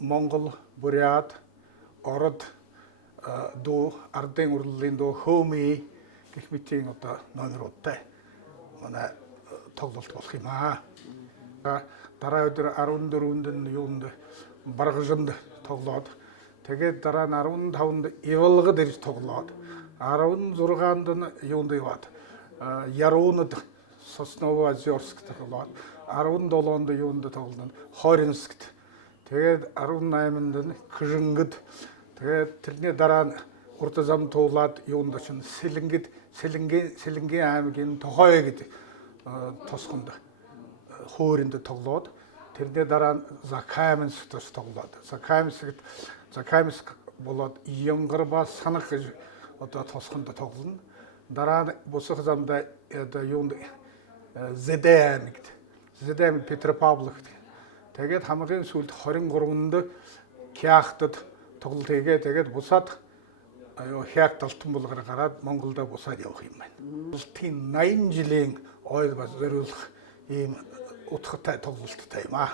Монгол, Бурят, Ород, ду ардын урлалын ду хөөми гэх мэтийн одоо номеруудтай манай тоглолт болох юм аа. Дараа өдөр 14-нд нь юунд Баргажинд тоглоод тэгээд дараа нь 15-нд Ивалгад ирж тоглоод 16-нд нь юунд яваад Ярунад Сосново-Озерск тоглоод 17-нд юунд тоглоно Хоринскт тэгээд 18-нд нь Крынгад тэгээд тэрний дараа нь урд зам туулаад юунд чинь Сэлэнгийн аймгийн Тохой гэдэг тосгонд хөөрөнд тоглоод тэрний дараа нь Закамск тоглоод Закамск болоод Янгорба санах гэж одоо тосгонд тоглоно. Дараа нь бусах замда одоо юунд Зэдэм Петропавл гэдэг. Тэгээд хамгийн сүүлд 23-нд Кяхтад тоглолт хийгээ тэгээд бусаад Хяг Талтан булгаар гараад Монголда бусаад явах юм байна. Монголын 80 жилийн ойр зориулах ийм утгатай тоглолттой юм аа.